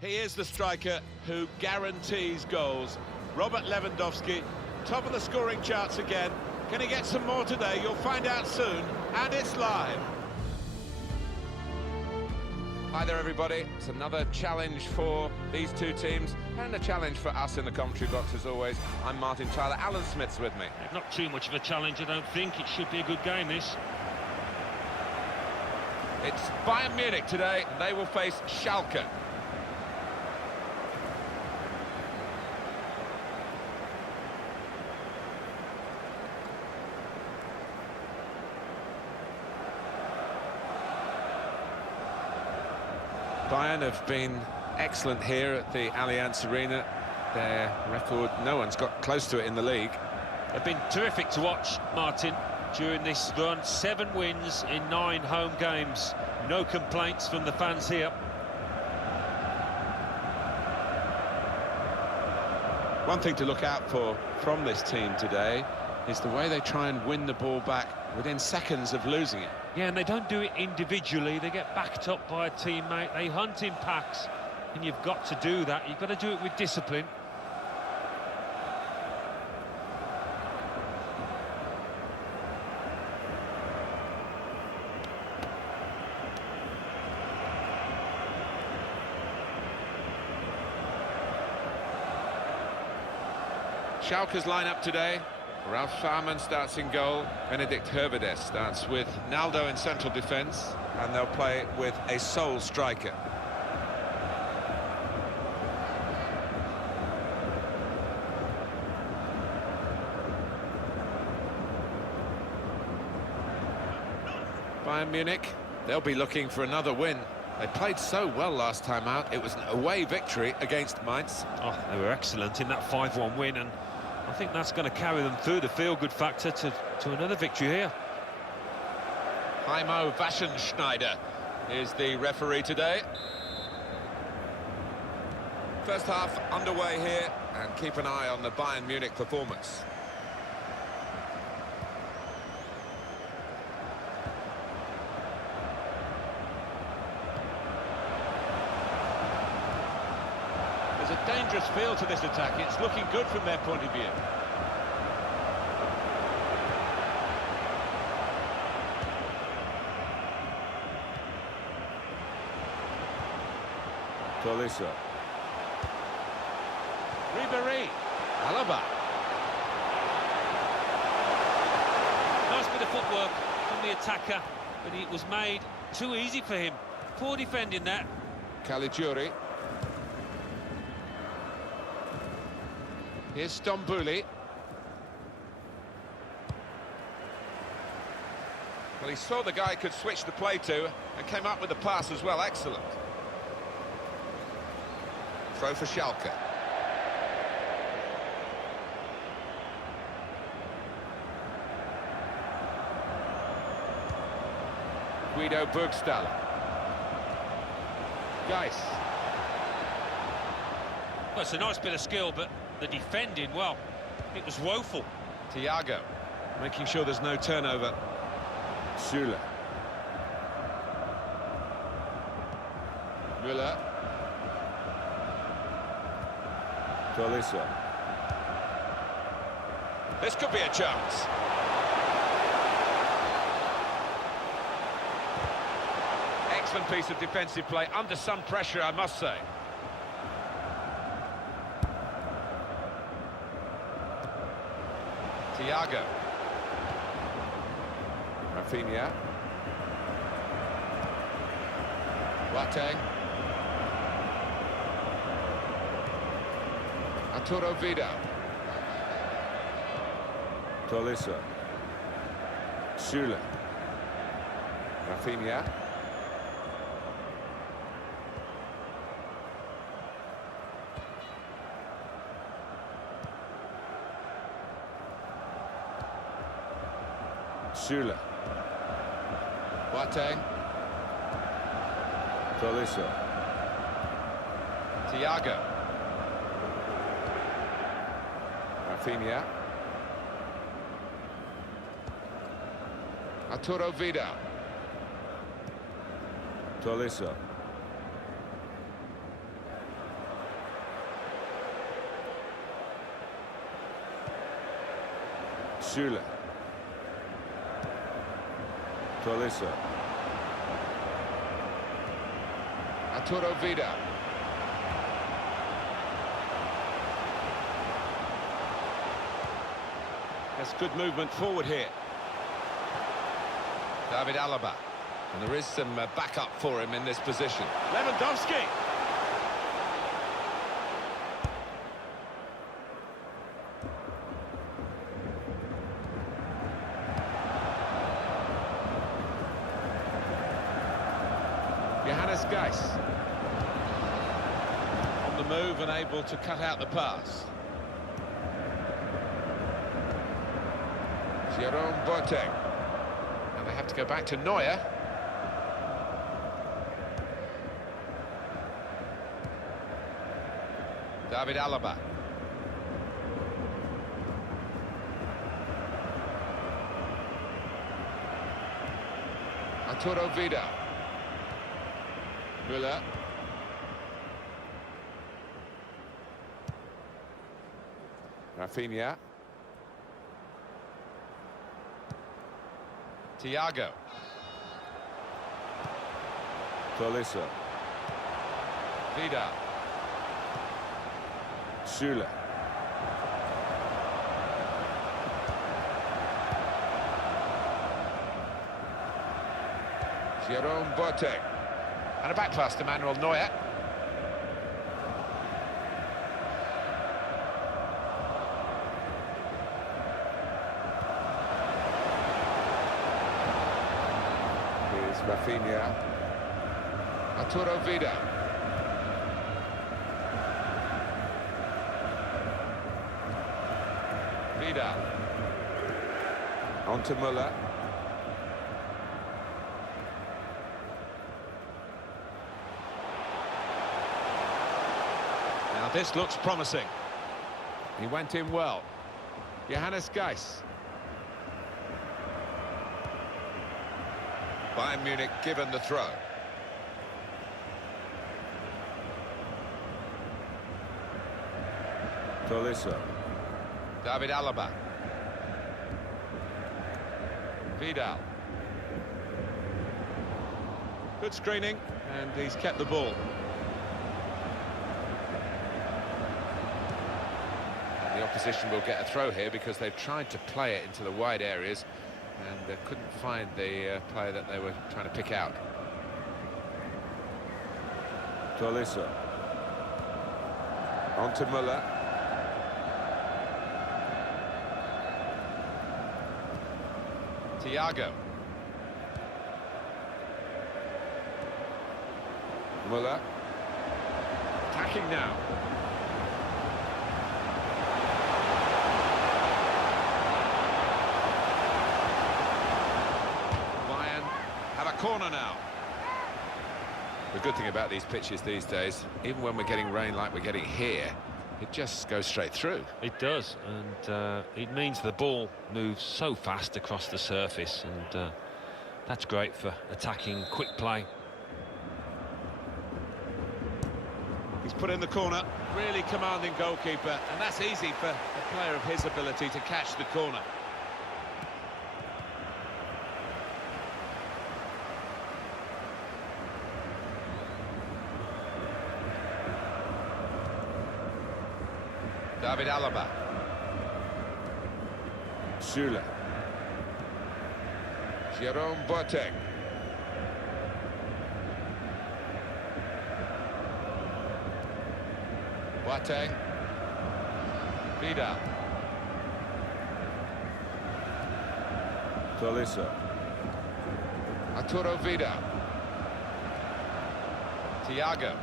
He is the striker who guarantees goals. Robert Lewandowski, top of the scoring charts again. Can he get some more today? You'll find out soon, and it's live. Hi there, everybody. It's another challenge for these two teams and a challenge for us in the commentary box, as always. I'm Martin Tyler. Alan Smith's with me. Not too much of a challenge, I don't think. It should be a good game, this. It's Bayern Munich today, and they will face Schalke. Bayern have been excellent here at the Allianz Arena. Their record, no one's got close to it in the league. They've been terrific to watch, Martin, during this run. 7 wins in 9 home games. No complaints from the fans here. One thing to look out for from this team today is the way they try and win the ball back within seconds of losing it. Yeah, and they don't do it individually. They get backed up by a teammate. They hunt in packs, and you've got to do that. You've got to do it with discipline. Schalke's line-up today. Ralf Fährmann starts in goal. Benedikt Höwedes starts with Naldo in central defence. And they'll play with a sole striker. Bayern Munich, they'll be looking for another win. They played so well last time out. It was an away victory against Mainz. Oh, they were excellent in that 5-1 win, and I think that's going to carry them through the feel-good factor to another victory here. Heimo Waschenschneider is the referee today. First half underway here, and keep an eye on the Bayern Munich performance. There's a dangerous feel to this attack. It's looking good from their point of view. Tolisso. Ribéry. Alaba. Nice bit of footwork from the attacker, but it was made too easy for him. Poor defending that. Caligiuri. Here's Stambouli. Well, he saw the guy could switch the play to and came up with the pass as well. Excellent. Throw for Schalke. Guido Burgstaller. Geis. Well, it's a nice bit of skill, but the defending, well, it was woeful. Thiago. Making sure there's no turnover. Süle. Müller. Tolisso. This could be a chance. Excellent piece of defensive play, under some pressure, I must say. Thiago. Rafinha. Boateng. Arturo Vidal. Tolisso. Süle. Rafinha. Süle. Boateng. Tolisso. Thiago. Rafinha. Arturo Vidal. Tolisso. Schüle. Tolisso. Arturo Vidal. That's good movement forward here. David Alaba. And there is some backup for him in this position. Lewandowski. Johannes Geis. On the move and able to cut out the pass. Jerome Boateng. And they have to go back to Neuer. David Alaba. Arturo Vidal. Müller. Rafinha. Thiago. Tolisso. Vidal. Schüle. Jerome Boateng. And a back pass to Manuel Neuer. Here's Rafinha. Arturo Vidal. Vidal. On to Müller. Now this looks promising. He went in well. Johannes Geis. Bayern Munich given the throw. Tolisso. David Alaba. Vidal. Good screening, and he's kept the ball. The opposition will get a throw here because they've tried to play it into the wide areas and couldn't find the player that they were trying to pick out. Tolisso. On to Müller. Thiago. Müller. Attacking now. Bayern have a corner now. The good thing about these pitches these days, even when we're getting rain like we're getting here, it just goes straight through. It does, and it means the ball moves so fast across the surface, and that's great for attacking quick play. He's put in the corner, really commanding goalkeeper, and that's easy for a player of his ability to catch the corner. David Alaba. Schüle. Jerome Boateng. Boateng. Vidal. Tolisso. Arturo Vidal. Thiago.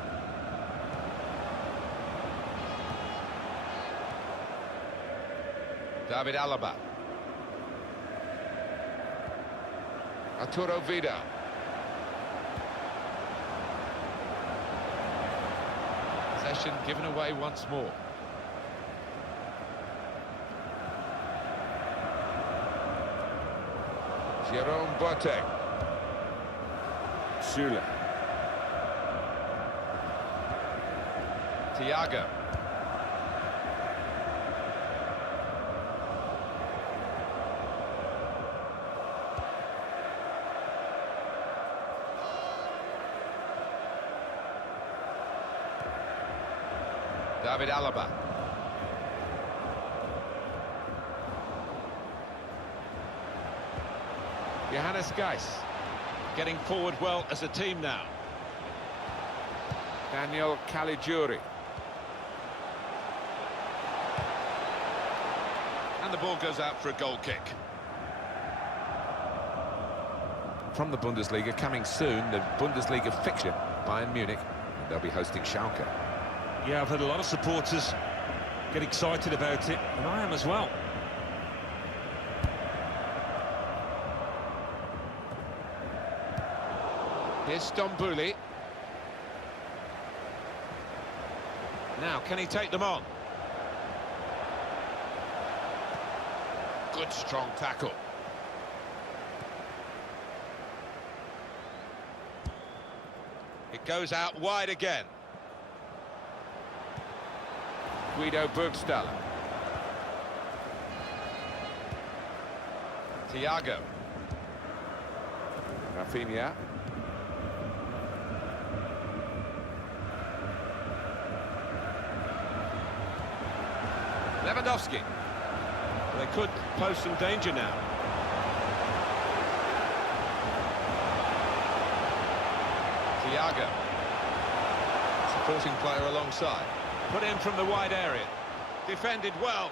David Alaba. Arturo Vidal. Possession given away once more. Jerome Boateng. Schüle. Thiago. David Alaba. Johannes Geis. Getting forward well as a team now. Daniel Caligiuri. And the ball goes out for a goal kick. From the Bundesliga, coming soon, the Bundesliga fixture, Bayern Munich. They'll be hosting Schalke. Yeah, I've had a lot of supporters get excited about it, and I am as well. Here's Stromboli. Now, can he take them on? Good, strong tackle. It goes out wide again. Guido Burgstaller. Thiago. Rafinha. Lewandowski. They could pose some danger now. Thiago. Supporting player alongside. Put in from the wide area. Defended well.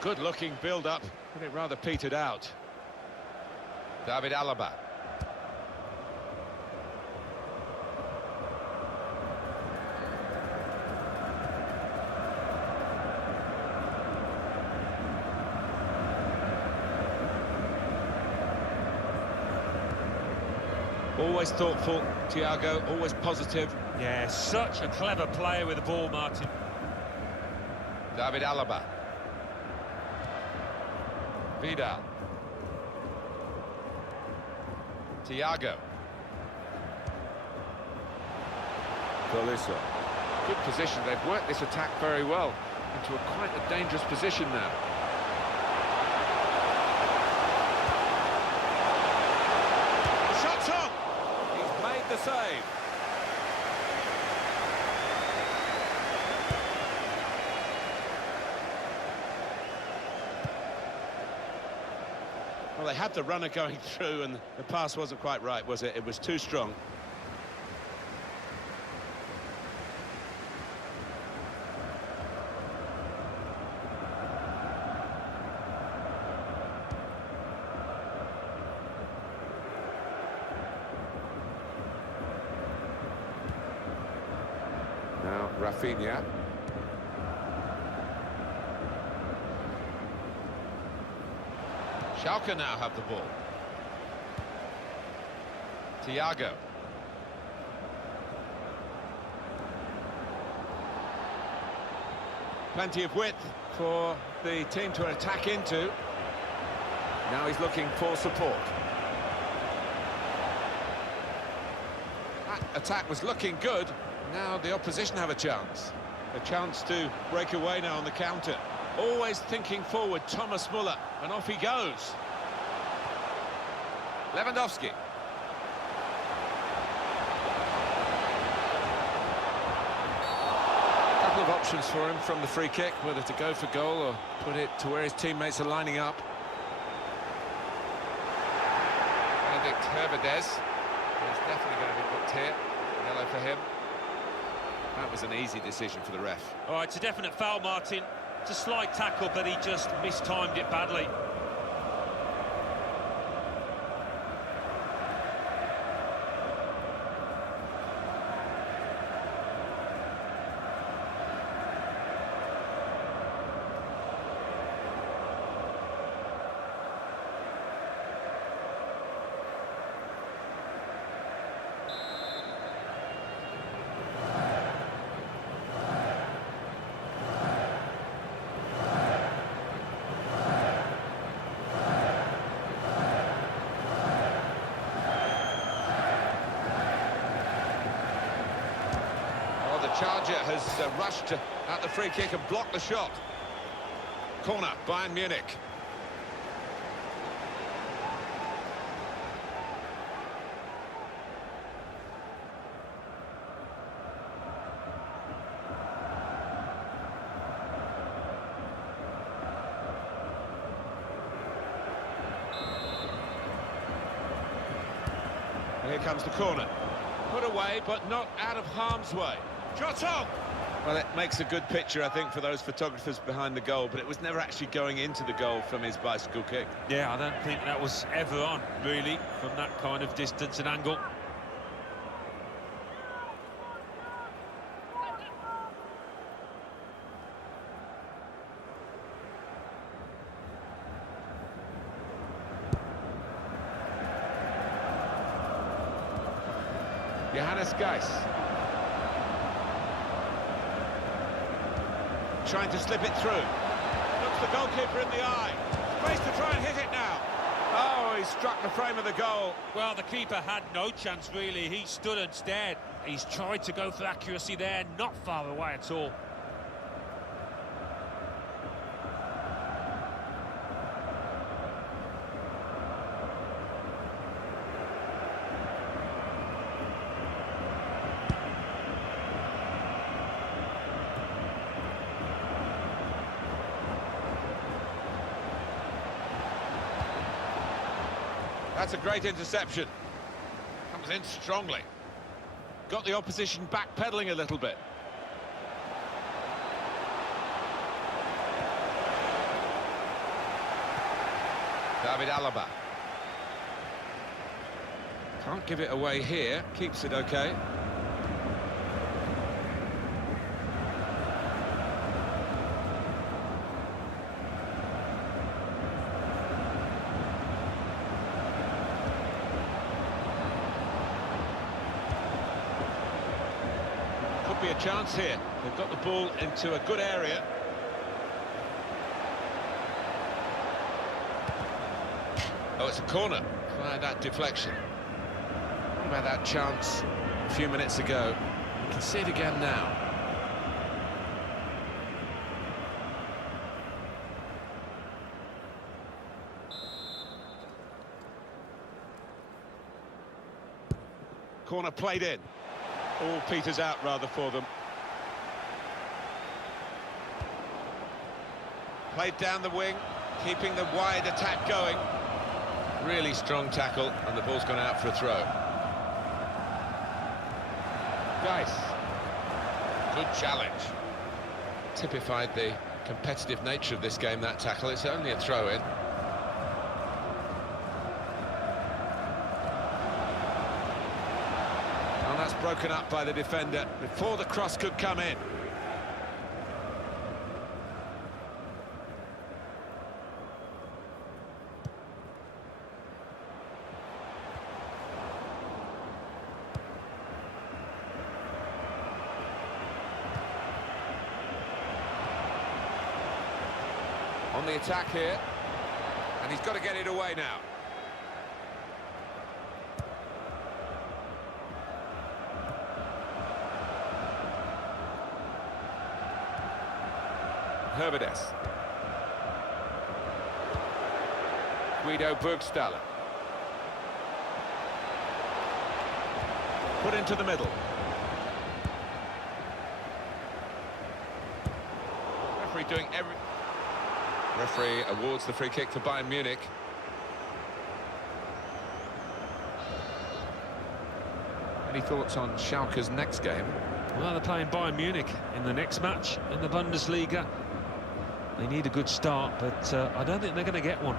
Good looking build-up, but it rather petered out. David Alaba. Always thoughtful, Thiago, always positive. Yeah, such a clever player with the ball, Martin. David Alaba. Vidal. Thiago. Tolisso. Good position. They've worked this attack very well into quite a dangerous position now. The shot's on! He's made the save. Well, they had the runner going through and the pass wasn't quite right, was it? It was too strong. Now, Rafinha. Schalke now have the ball. Thiago. Plenty of width for the team to attack into. Now he's looking for support. That attack was looking good. Now the opposition have a chance. A chance to break away now on the counter. Always thinking forward, Thomas Muller, and off he goes. Lewandowski. A couple of options for him from the free kick, whether to go for goal or put it to where his teammates are lining up. Benedict Hervedez. He's definitely going to be booked here. Yellow for him. That was an easy decision for the ref. All right, it's a definite foul, Martin. It's a slight tackle, but he just mistimed it badly. Charger has rushed at the free kick and blocked the shot. Corner, Bayern Munich. Here comes the corner. Put away, but not out of harm's way. Shot on! Well, it makes a good picture, I think, for those photographers behind the goal, but it was never actually going into the goal from his bicycle kick. Yeah, I don't think that was ever on, really, from that kind of distance and angle. Johannes Geis. Trying to slip it through. Looks the goalkeeper in the eye. Space to try and hit it now. Oh, he struck the frame of the goal. Well, the keeper had no chance, really. He stood and stared. He's tried to go for accuracy there, not far away at all. That's a great interception. Comes in strongly. Got the opposition backpedaling a little bit. David Alaba. Can't give it away here. Keeps it okay. Be a chance here. They've got the ball into a good area. Oh, it's a corner. By that deflection. What about that chance a few minutes ago? You can see it again now. Corner played in. All peters out, rather, for them. Played down the wing, keeping the wide attack going. Really strong tackle, and the ball's gone out for a throw. Geis. Good challenge. Typified the competitive nature of this game, that tackle. It's only a throw-in. That's broken up by the defender before the cross could come in. On the attack here, and he's got to get it away now. Herbedes. Guido Burgstaller. Put into the middle. Referee doing every... Referee awards the free kick for Bayern Munich. Any thoughts on Schalke's next game? Well, they're playing Bayern Munich in the next match in the Bundesliga. They need a good start, but I don't think they're going to get one.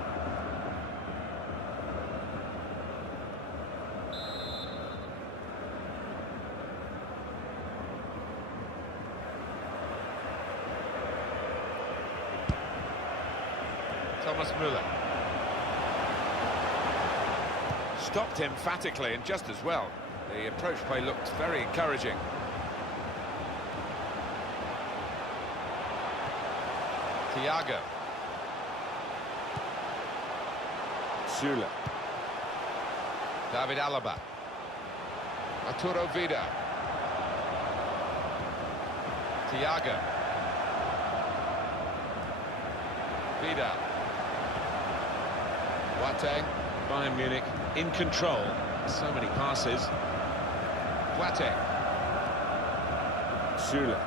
Thomas Müller. Stopped emphatically and just as well. The approach play looked very encouraging. Thiago. Süle. David Alaba. Arturo Vidal. Thiago. Vidal. Boateng. Bayern Munich in control. So many passes. Boateng. Süle.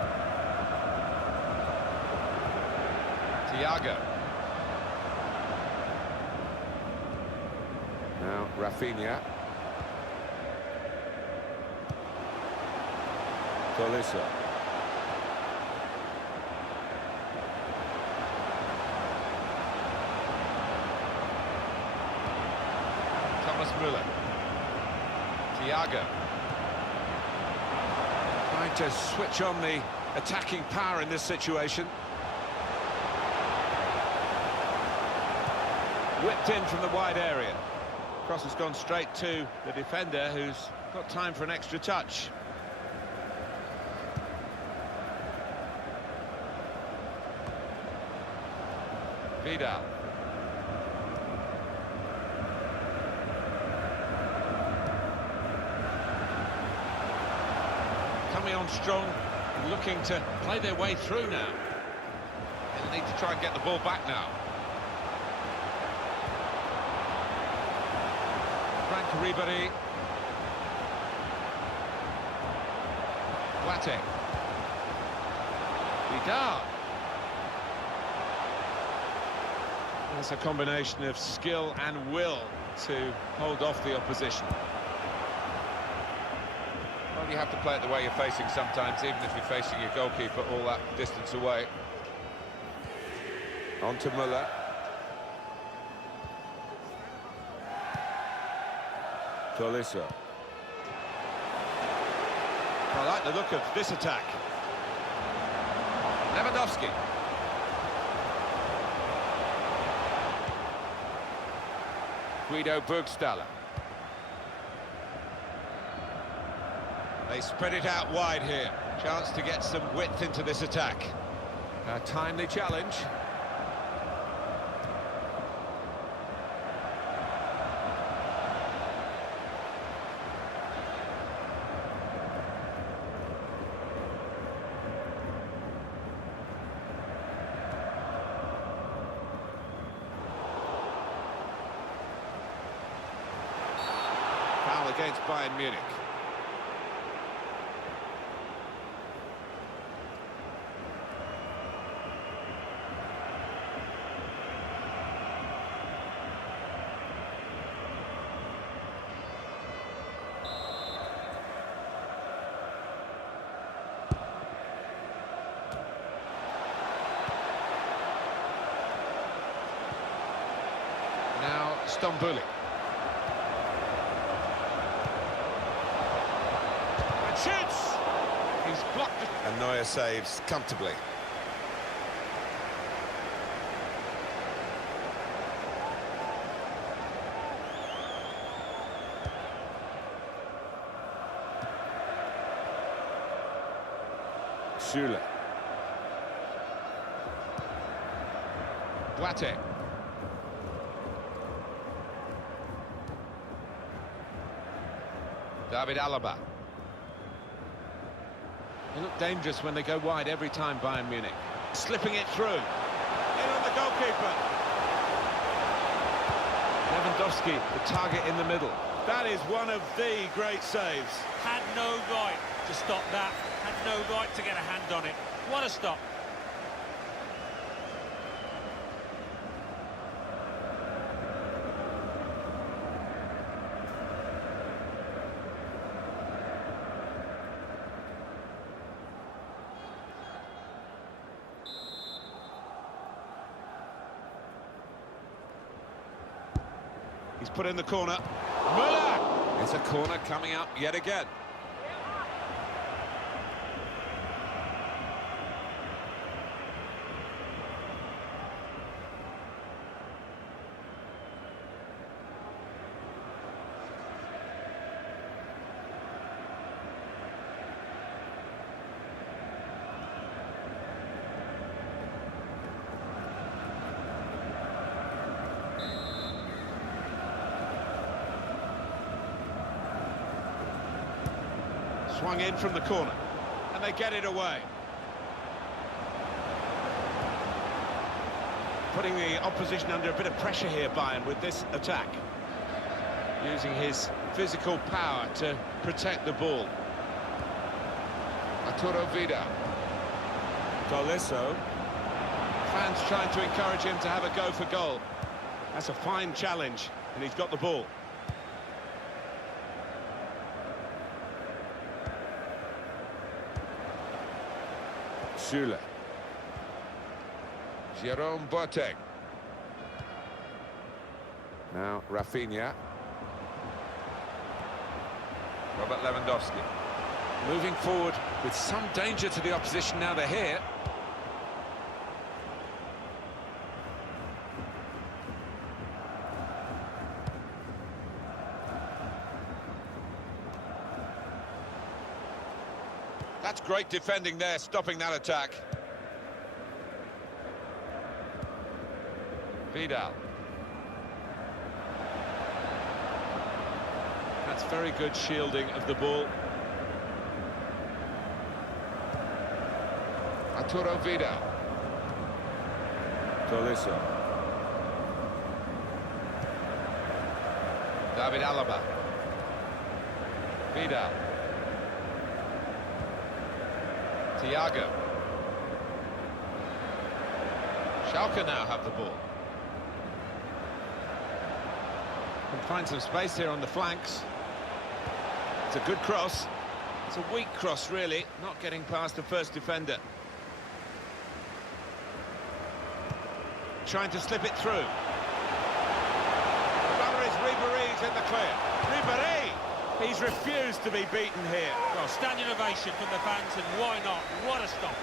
Thiago. Now Rafinha. Tolisso. Thomas Müller. Thiago. Trying to switch on the attacking power in this situation. Whipped in from the wide area. Cross has gone straight to the defender, who's got time for an extra touch. Vidal. Coming on strong, looking to play their way through now. They'll need to try and get the ball back now. Frank Ribéry. Boateng. Vidal. That's a combination of skill and will to hold off the opposition. Well, you have to play it the way you're facing sometimes, even if you're facing your goalkeeper all that distance away. On to Müller. Tolisso. I like the look of this attack. Lewandowski. Guido Burgstaller. They spread it out wide here. Chance to get some width into this attack. A timely challenge. Foul against Bayern Munich. Now Stambouli. And shoots! He's blocked it. And Neuer saves comfortably. Süle. Boateng. David Alaba. They look dangerous when they go wide every time, Bayern Munich. Slipping it through. In on the goalkeeper. Lewandowski, the target in the middle. That is one of the great saves. Had no right to stop that. Had no right to get a hand on it. What a stop. He's put in the corner. Müller! It's a corner coming up yet again. Swung in from the corner, and they get it away. Putting the opposition under a bit of pressure here, Bayern, with this attack. Using his physical power to protect the ball. Arturo Vidal. Tolisso. Fans trying to encourage him to have a go for goal. That's a fine challenge, and he's got the ball. Süle. Jerome Boateng. Now Rafinha. Robert Lewandowski. Moving forward with some danger to the opposition now they're here. That's great defending there, stopping that attack. Vidal. That's very good shielding of the ball. Arturo Vidal. Tolisso. David Alaba. Vidal. Thiago. Schalke now have the ball. Can find some space here on the flanks. It's a good cross. It's a weak cross, really, not getting past the first defender. Trying to slip it through. The runner is Ribéry's in the clear. Ribéry! He's refused to be beaten here. Well, standing ovation from the fans, and why not? What a stop.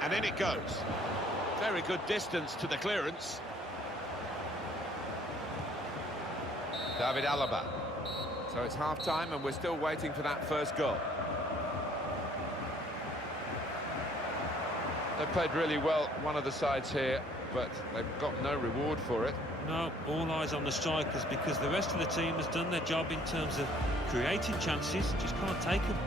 And in it goes. Very good distance to the clearance. David Alaba. So it's half-time and we're still waiting for that first goal. They played really well, one of the sides here, but they've got no reward for it. No, all eyes on the strikers because the rest of the team has done their job in terms of creating chances, just can't take them.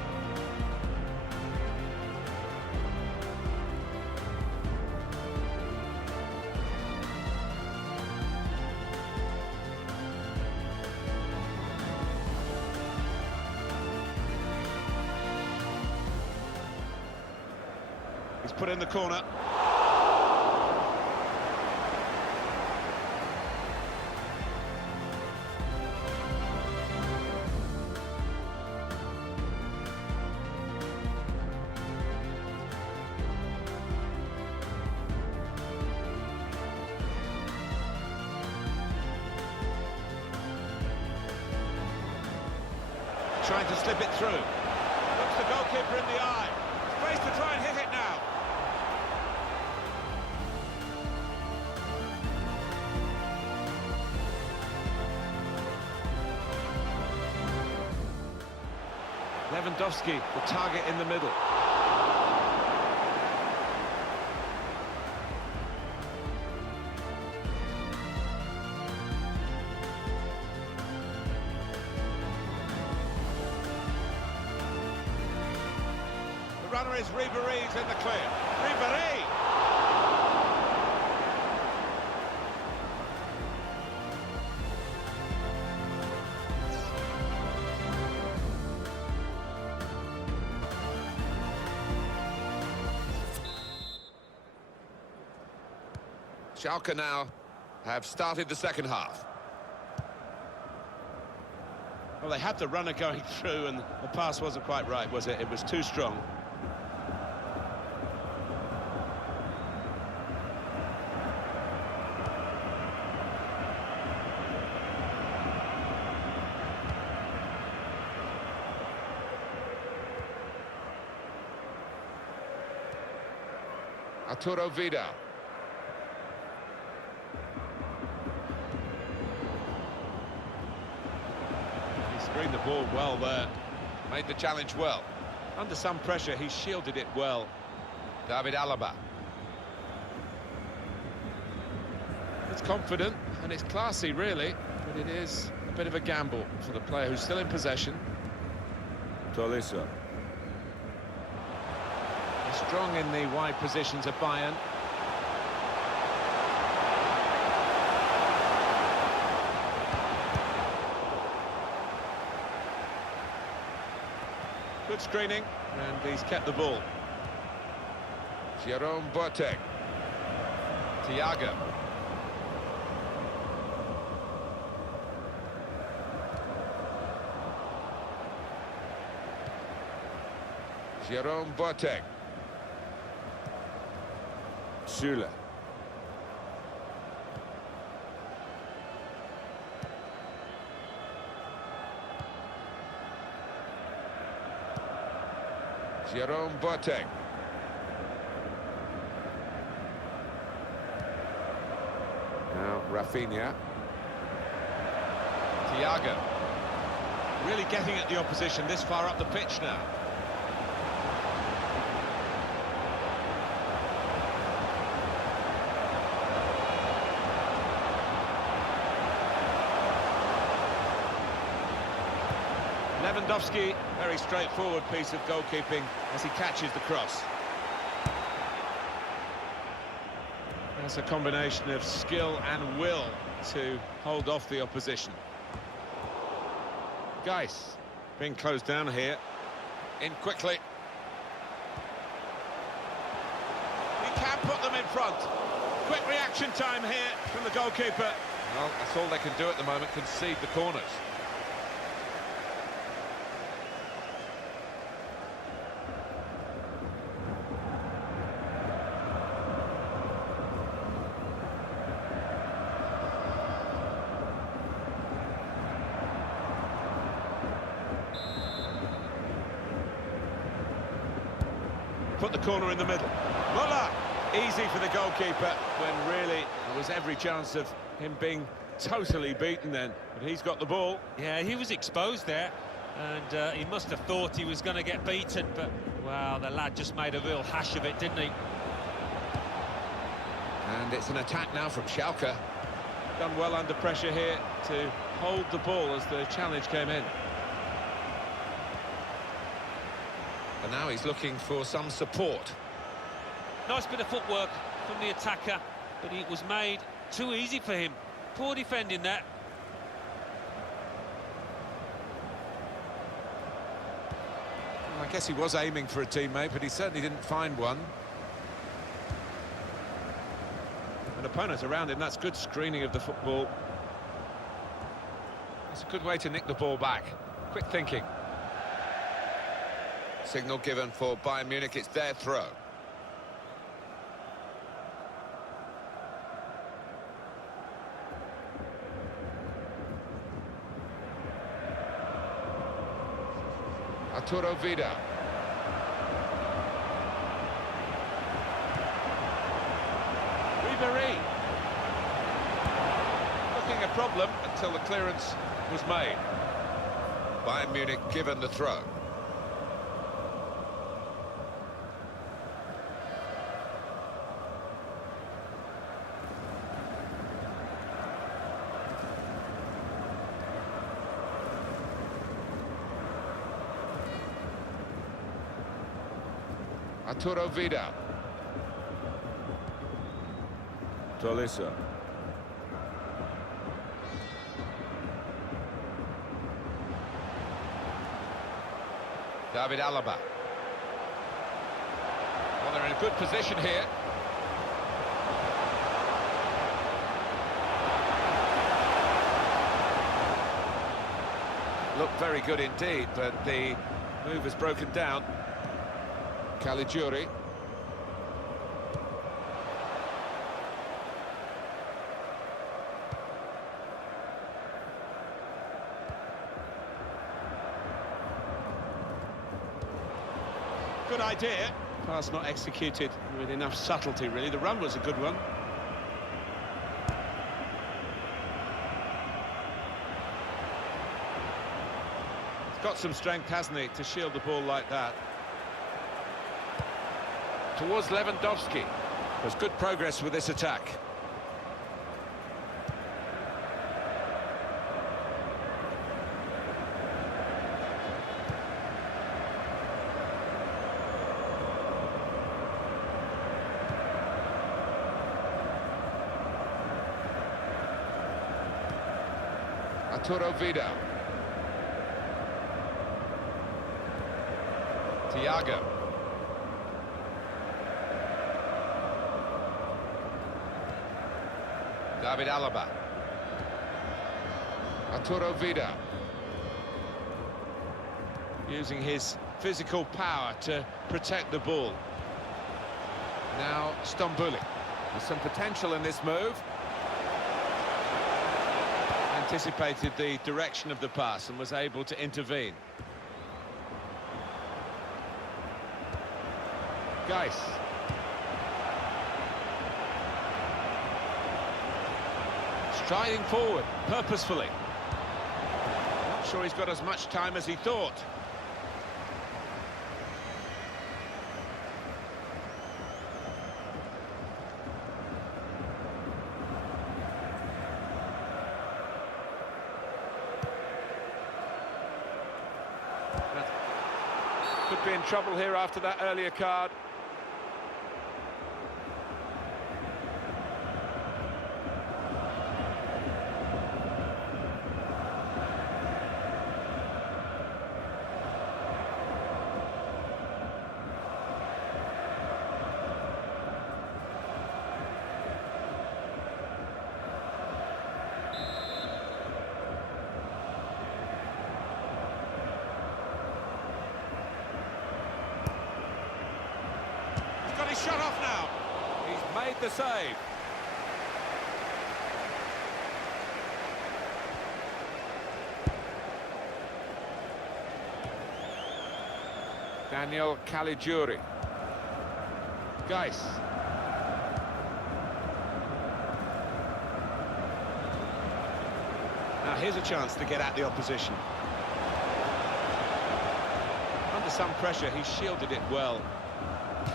He's put in the corner. Trying to slip it through. Looks the goalkeeper in the eye. Space to try and hit it now. Lewandowski, the target in the middle. The runner is Ribéry's in the clear. Ribéry! Schalke now have started the second half. Well, they had the runner going through and the pass wasn't quite right, was it? It was too strong. Arturo Vidal. He screened the ball well there. Made the challenge well. Under some pressure, he shielded it well. David Alaba. It's confident and it's classy, really, but it is a bit of a gamble for the player who's still in possession. Tolisso. Strong in the wide positions of Bayern. Good screening, and he's kept the ball. Jerome Boateng. Thiago. Jerome Boateng. Süle. Jerome Boateng. Now Rafinha. Thiago. Really getting at the opposition this far up the pitch now. Lewandowski, very straightforward piece of goalkeeping as he catches the cross. That's a combination of skill and will to hold off the opposition. Geis being closed down here. In quickly. He can put them in front. Quick reaction time here from the goalkeeper. Well, that's all they can do at the moment, concede the corners. Put the corner in the middle. Muller! Easy for the goalkeeper when really there was every chance of him being totally beaten then. But he's got the ball. Yeah, he was exposed there, and he must have thought he was going to get beaten, but, well, the lad just made a real hash of it, didn't he? And it's an attack now from Schalke. Done well under pressure here to hold the ball as the challenge came in. And now he's looking for some support. Nice bit of footwork from the attacker, but it was made too easy for him. Poor defending that. Well, I guess he was aiming for a teammate, but he certainly didn't find one. An opponent around him, that's good screening of the football. It's a good way to nick the ball back. Quick thinking. Signal given for Bayern Munich, it's their throw. Arturo Vidal. Ribéry. Looking a problem until the clearance was made. Bayern Munich given the throw. Arturo Vidal. Tolisso. David Alaba. Well, they're in a good position here. Looked very good indeed, but the move has broken down. Caligiuri. Good idea. Pass not executed with enough subtlety, really. The run was a good one. He's got some strength, hasn't he, to shield the ball like that. Towards Lewandowski. There's good progress with this attack. Arturo Vidal. Thiago. David Alaba. Arturo Vidal. Using his physical power to protect the ball. Now Stambouli. There's some potential in this move. Anticipated the direction of the pass and was able to intervene. Geis. Striding forward, purposefully. Not sure he's got as much time as he thought. Could be in trouble here after that earlier card. Got his shot off now. He's made the save. Daniel Caligiuri. Geis. Now here's a chance to get at the opposition. Under some pressure, he shielded it well.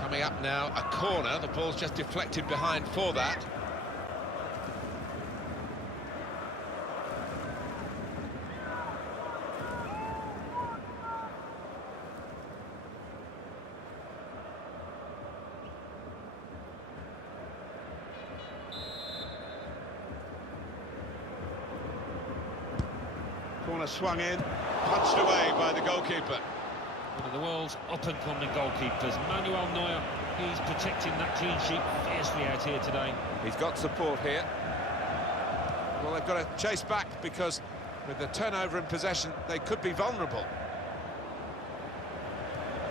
Coming up now, a corner. The ball's just deflected behind for that. Corner swung in, punched away by the goalkeeper. One of the world's up-and-coming goalkeepers, Manuel Neuer. He's protecting that clean sheet fiercely out here today. He's got support here. Well, they've got to chase back because with the turnover in possession, they could be vulnerable.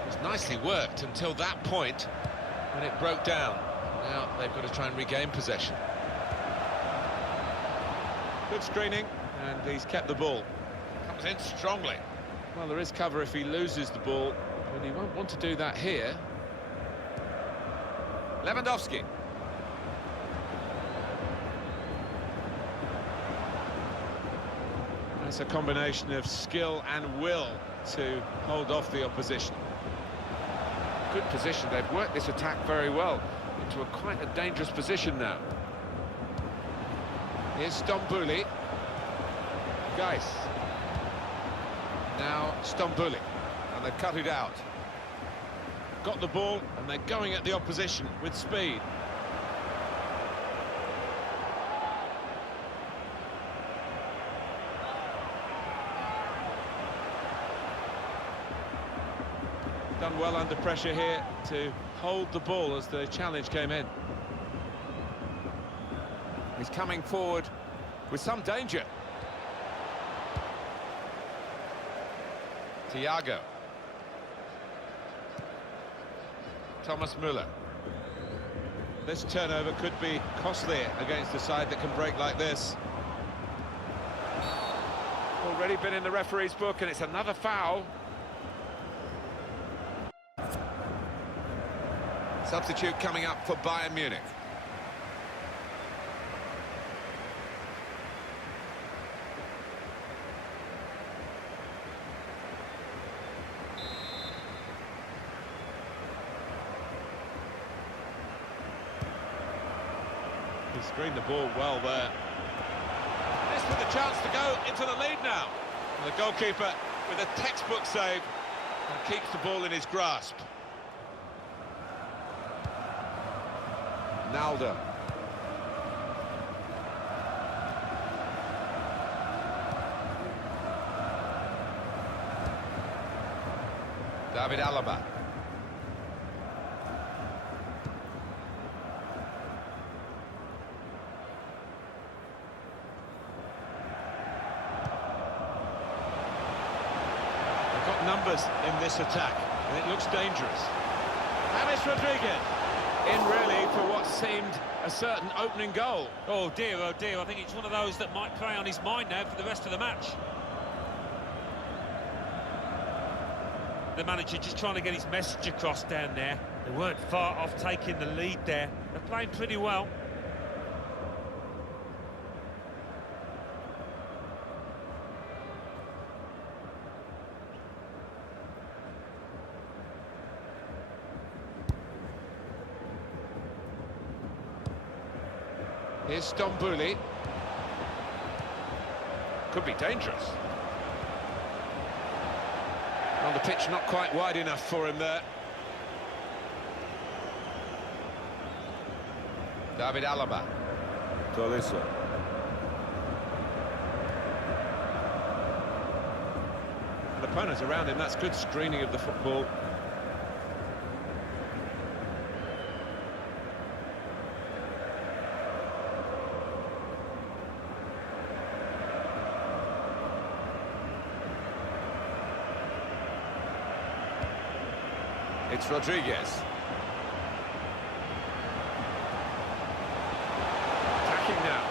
It's nicely worked until that point when it broke down. Now they've got to try and regain possession. Good screening, and he's kept the ball. Comes in strongly. Well, there is cover if he loses the ball, but he won't want to do that here. Lewandowski. That's a combination of skill and will to hold off the opposition. Good position. They've worked this attack very well into quite a dangerous position now. Here's Stambouli. Geis. Now Stambouli, and they've cut it out. Got the ball, and they're going at the opposition with speed. Done well under pressure here to hold the ball as the challenge came in. He's coming forward with some danger. Thiago. Thomas Müller. This turnover could be costly against a side that can break like this. Already been in the referee's book, and it's another foul. Substitute coming up for Bayern Munich. He screened the ball well there. This with a chance to go into the lead now. And the goalkeeper with a textbook save and keeps the ball in his grasp. Naldo. David Alaba. numbers in this attack, and it looks dangerous. And it's Rodriguez, in really for what seemed a certain opening goal. Oh dear, I think it's one of those that might prey on his mind now for the rest of the match. The manager just trying to get his message across down there. They weren't far off taking the lead there. They're playing pretty well. Here's Stambouli. Could be dangerous. On the pitch, not quite wide enough for him there. David Alaba. Tolisso. And opponents around him, that's good screening of the football. It's Rodriguez. Attacking now.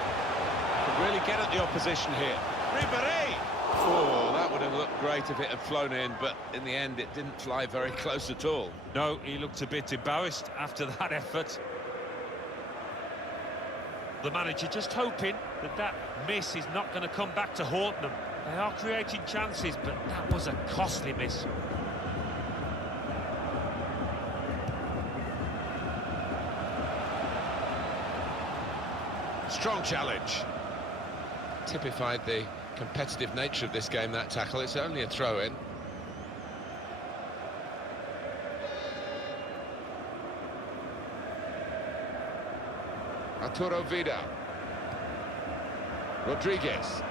Could really get at the opposition here. Ribéry! Oh, that would have looked great if it had flown in, but in the end it didn't fly very close at all. No, he looked a bit embarrassed after that effort. The manager just hoping that that miss is not going to come back to haunt them. They are creating chances, but that was a costly miss. Strong challenge. Typified the competitive nature of this game, that tackle. It's only a throw-in. Arturo Vidal. Rodriguez.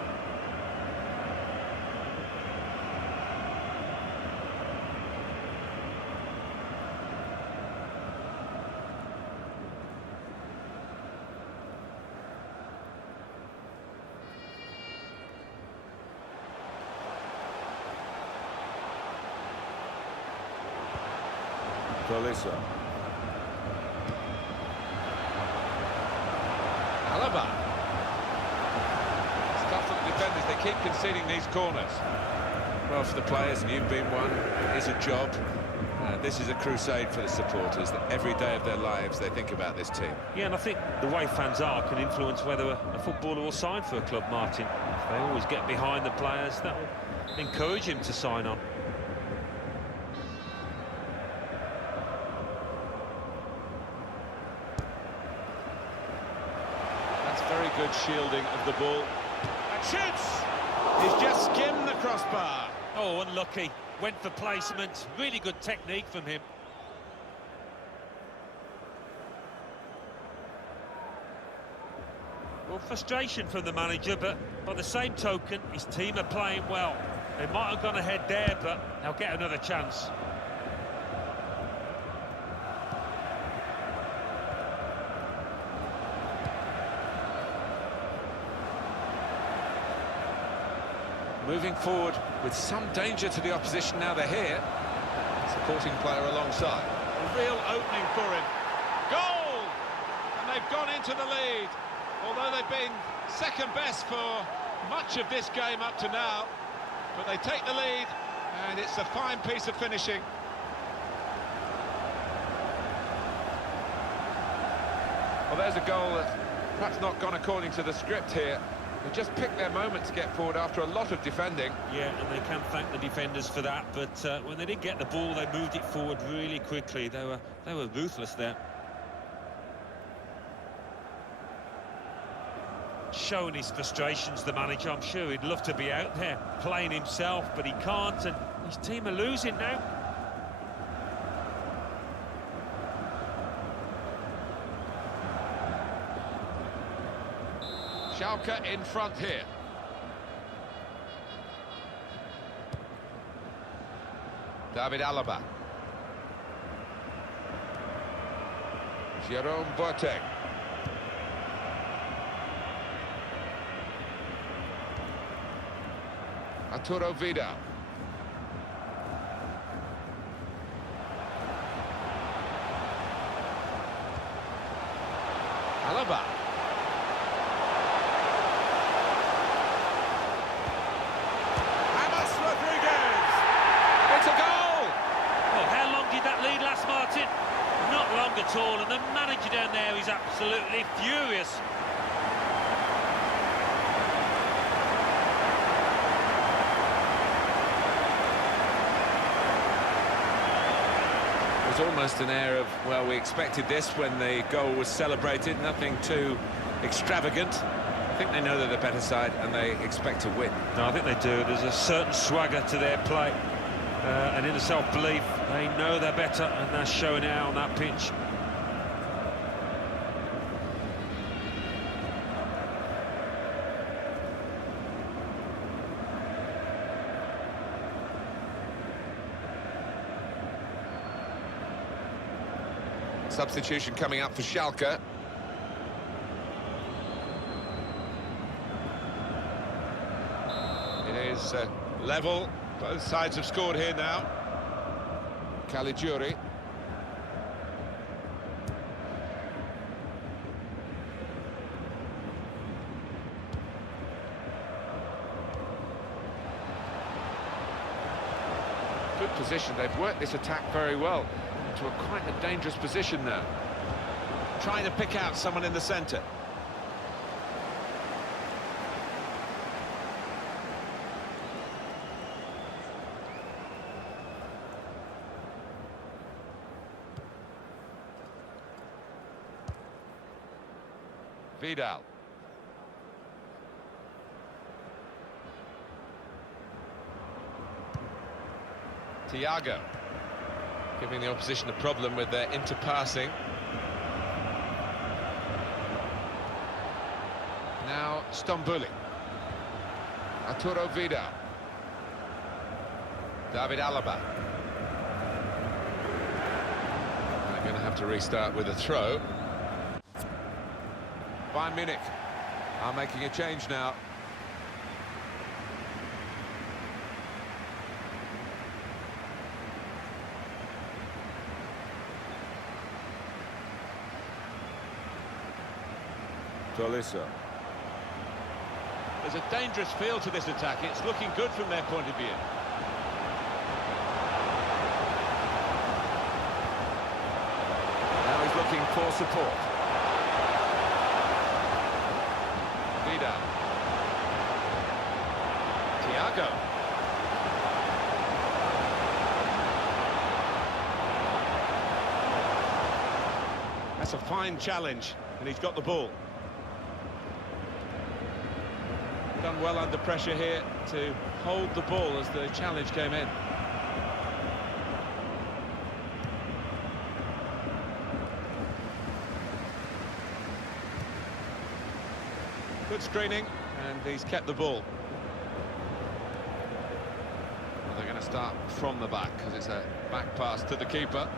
Tolisso. Alaba. It's tough for the defenders, they keep conceding these corners. Well, for the players, and you've been one, it is a job. This is a crusade for the supporters, that every day of their lives they think about this team. Yeah, and I think the way fans are can influence whether a footballer will sign for a club, Martin. If they always get behind the players, that will encourage him to sign on. Very good shielding of the ball. And shoots! He's just skimmed the crossbar. Oh, unlucky. Went for placement. Really good technique from him. Well, frustration from the manager, but by the same token, his team are playing well. They might have gone ahead there, but they'll get another chance. Moving forward with some danger to the opposition now they're here. Supporting player alongside. A real opening for him. Goal! And they've gone into the lead. Although they've been second best for much of this game up to now. But they take the lead, and it's a fine piece of finishing. Well, there's a goal that's perhaps not gone according to the script here. They just picked their moment to get forward after a lot of defending. Yeah, and they can thank the defenders for that, but when they didn't get the ball, they moved it forward really quickly. They were ruthless there. Showing his frustrations, the manager. I'm sure he'd love to be out there playing himself, but he can't, and his team are losing now. Schalke in front here. David Alaba. Jerome Boateng. Arturo Vidal. absolutely furious. There's almost an air of, well, we expected this when the goal was celebrated, nothing too extravagant. I think they know they're the better side and they expect to win. No, I think they do. There's a certain swagger to their play, and in the self-belief. They know they're better, and they're showing it out on that pitch. Substitution coming up for Schalke. It is level. Both sides have scored here now. Caligiuri. Good position. They've worked this attack very well. To a quite a dangerous position now. Trying to pick out someone in the centre. Vidal. Thiago. Giving the opposition a problem with their interpassing. Now Stambouli. Arturo Vidal. David Alaba. They're going to have to restart with a throw. Bayern Munich are making a change now. Tolisso. There's a dangerous feel to this attack. It's looking good from their point of view. Now he's looking for support. Vidal. Thiago. That's a fine challenge, and he's got the ball. Done well under pressure here to hold the ball as the challenge came in. Good screening, and he's kept the ball. Well, they're going to start from the back because it's a back pass to the keeper.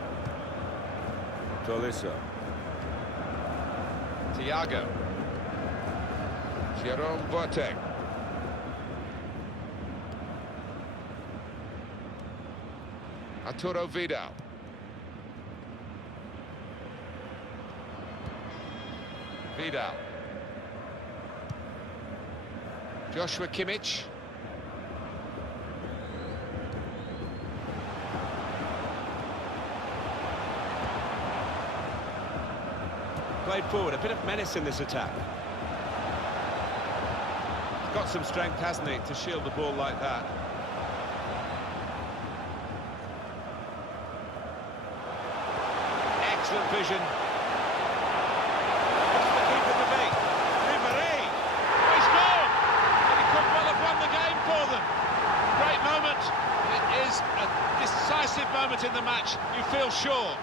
Tolisso. Thiago. Jerome Boateng. Arturo Vidal. Vidal. Joshua Kimmich. Played forward, a bit of menace in this attack. He's got some strength, hasn't he, to shield the ball like that. Excellent vision. What's the keeper to be? Ribéry. Oh, he scored! And he could well have won the game for them. Great moment. It is a decisive moment in the match, you feel sure.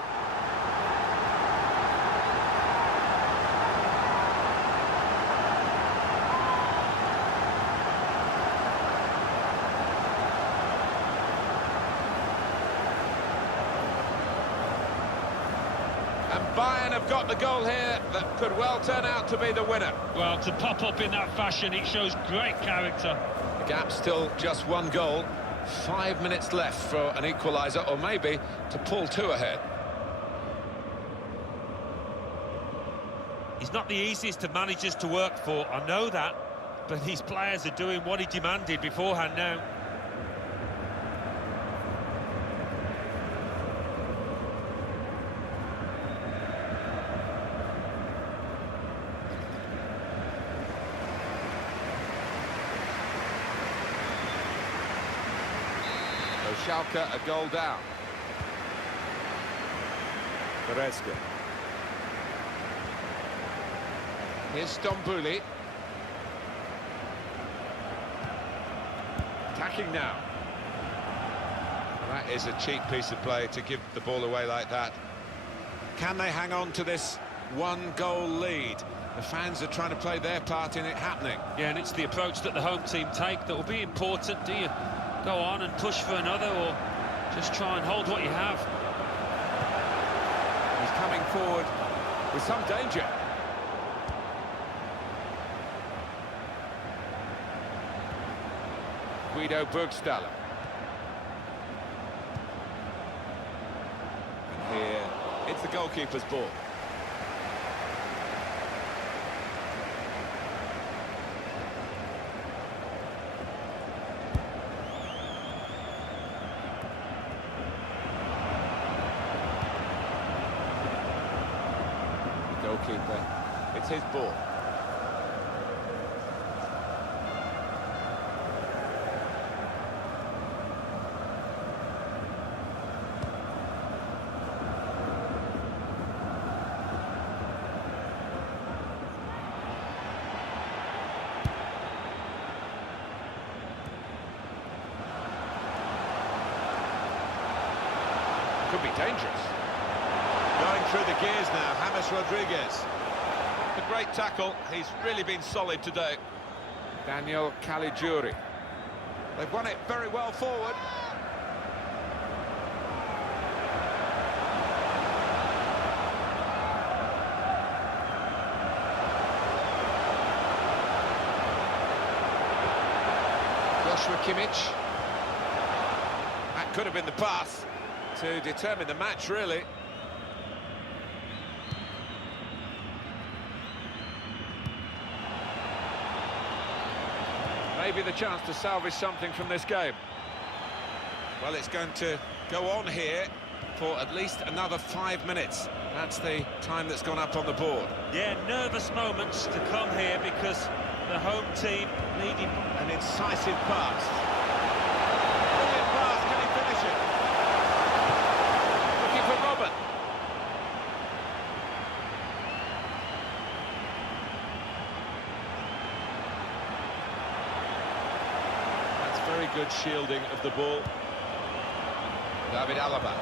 And Bayern have got the goal here that could well turn out to be the winner. Well, to pop up in that fashion, it shows great character. The gap still just one goal. 5 minutes left for an equaliser, or maybe to pull two ahead. He's not the easiest of managers to work for, I know that, but these players are doing what he demanded beforehand now. Schalke a goal down. Goretzka. Here's Stambouli. Attacking now. That is a cheap piece of play to give the ball away like that. Can they hang on to this one-goal lead? The fans are trying to play their part in it happening. Yeah, and it's the approach that the home team take that will be important. Do you go on and push for another, or just try and hold what you have? He's coming forward with some danger. Guido Burgstaller. And here, it's the goalkeeper's ball. Goalkeeper, it's his ball. Could be dangerous. Going through the gears now, James Rodriguez. A great tackle. He's really been solid today. Daniel Caligiuri. They've won it very well forward. Joshua Kimmich. That could have been the pass to determine the match, really. Maybe the chance to salvage something from this game. Well, it's going to go on here for at least another 5 minutes. That's the time that's gone up on the board. Yeah, nervous moments to come here because the home team needed An incisive pass. Brilliant pass, can he finish it? Looking for Robert. That's very good shielding of the ball. David Alaba.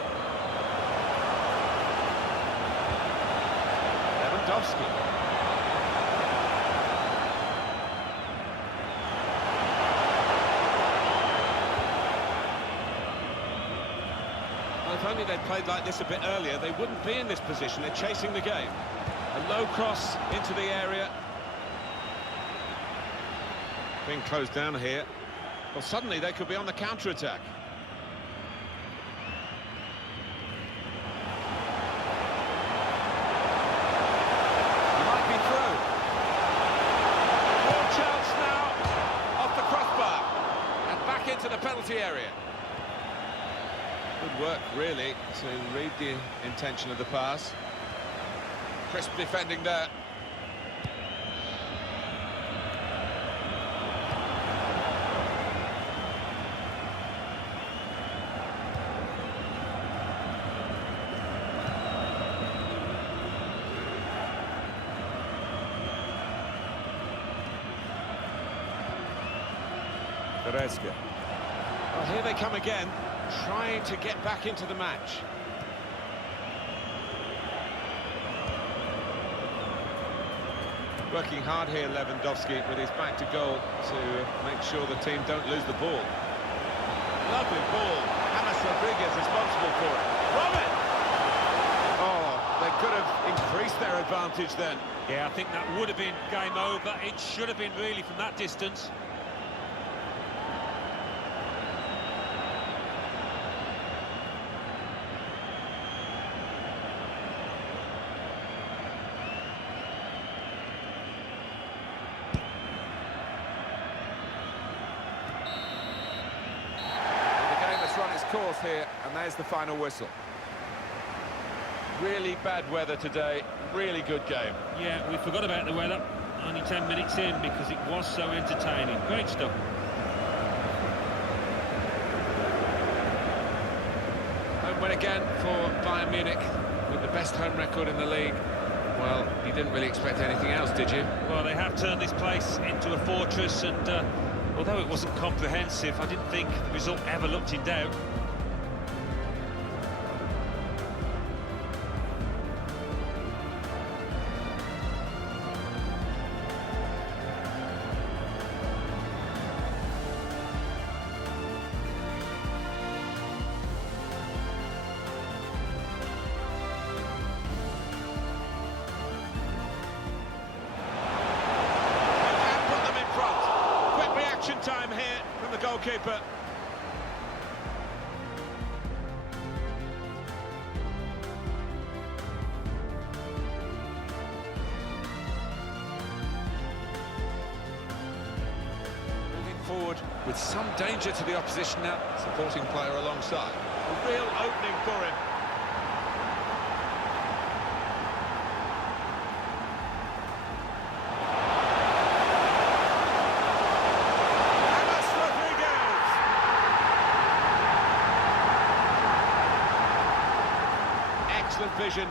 Lewandowski. If only they'd played like this a bit earlier, they wouldn't be in this position. They're chasing the game. A low cross into the area. Being closed down here. Well, suddenly they could be on the counter-attack. Might be through. More chance now. Off the crossbar. And back into the penalty area. Good work, really, to read the intention of the pass. Crisp defending there. Goretzka. Well, here they come again, trying to get back into the match. Working hard here, Lewandowski, with his back to goal to make sure the team don't lose the ball. Lovely ball. James Rodriguez responsible for it. Robin! Oh, they could have increased their advantage then. Yeah, I think that would have been game over. It should have been really from that distance. Course here, and there's the final whistle. Really bad weather today, really good game. Yeah, we forgot about the weather. Only 10 minutes in because it was so entertaining. Great stuff. Home win again for Bayern Munich, with the best home record in the league. Well, you didn't really expect anything else, did you? Well, they have turned this place into a fortress, and although it wasn't comprehensive, I didn't think the result ever looked in doubt. Time here from the goalkeeper. Moving forward with some danger to the opposition now. Supporting player alongside. A real opening for him. Excellent vision